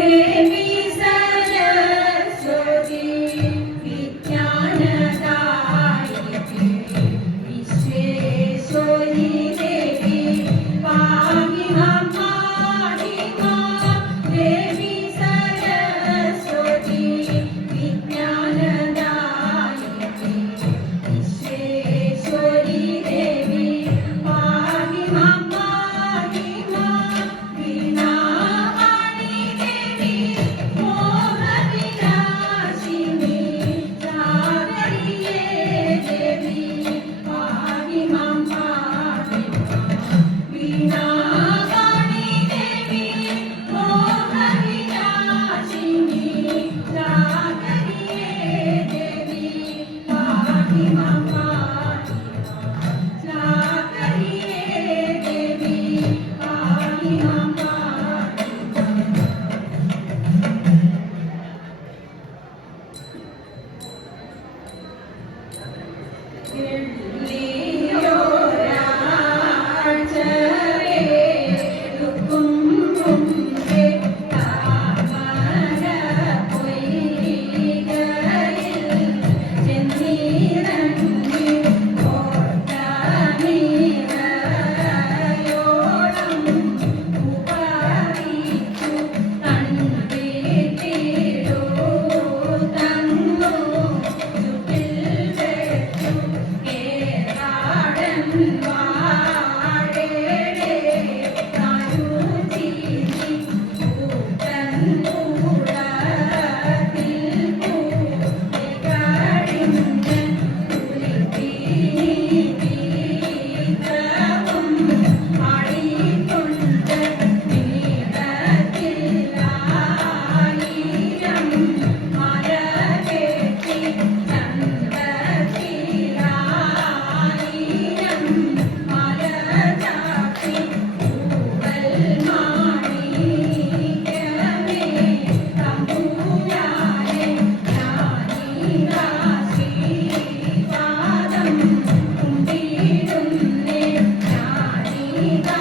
Thank you. vida.